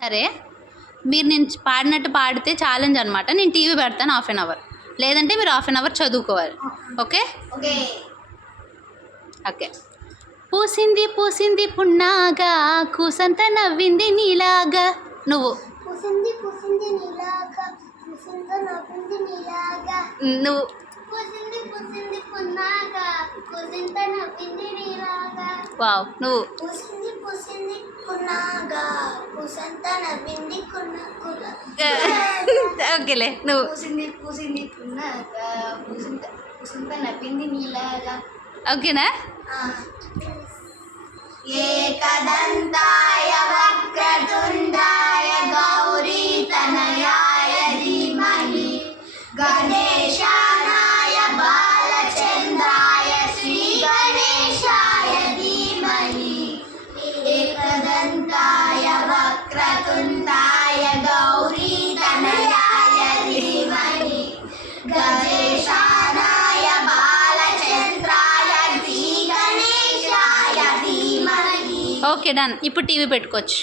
సరే. మీరు నేను పాడినట్టు పాడితే ఛాలెంజ్ అనమాట నేను టీవీ పెడతాను హాఫ్ అన్ అవర్. లేదంటే మీరు హాఫ్ అన్ అవర్ చదువుకోవాలి. ఓకే. ఓకే? పూసింది పూసింది పున్నాగా కూసంత నవ్వింది నీలాగా. నువ్వు? పూసింది పూసింది నీలాగా పూసిందో నవ్వింది నీలాగా. నువ్వు? పూసింది పూసింది పున్నాగా పూసింత నవ్వింది నీలాగా. వావ్ నువ్వు? పూసింది పూసింది పున్నాగా. ఓకేలే నువ్వు. పూసింది పూసింది పూసింత నవ్వింది నీలాగా. ఓకేనా? ఏకదంతాయ వక్రతుండాయ గౌరీ తనయాయ ధీమహి. గణేశానాయ ఓకే డన్ ఇప్పుడు టీవీ పెట్టుకోవచ్చు.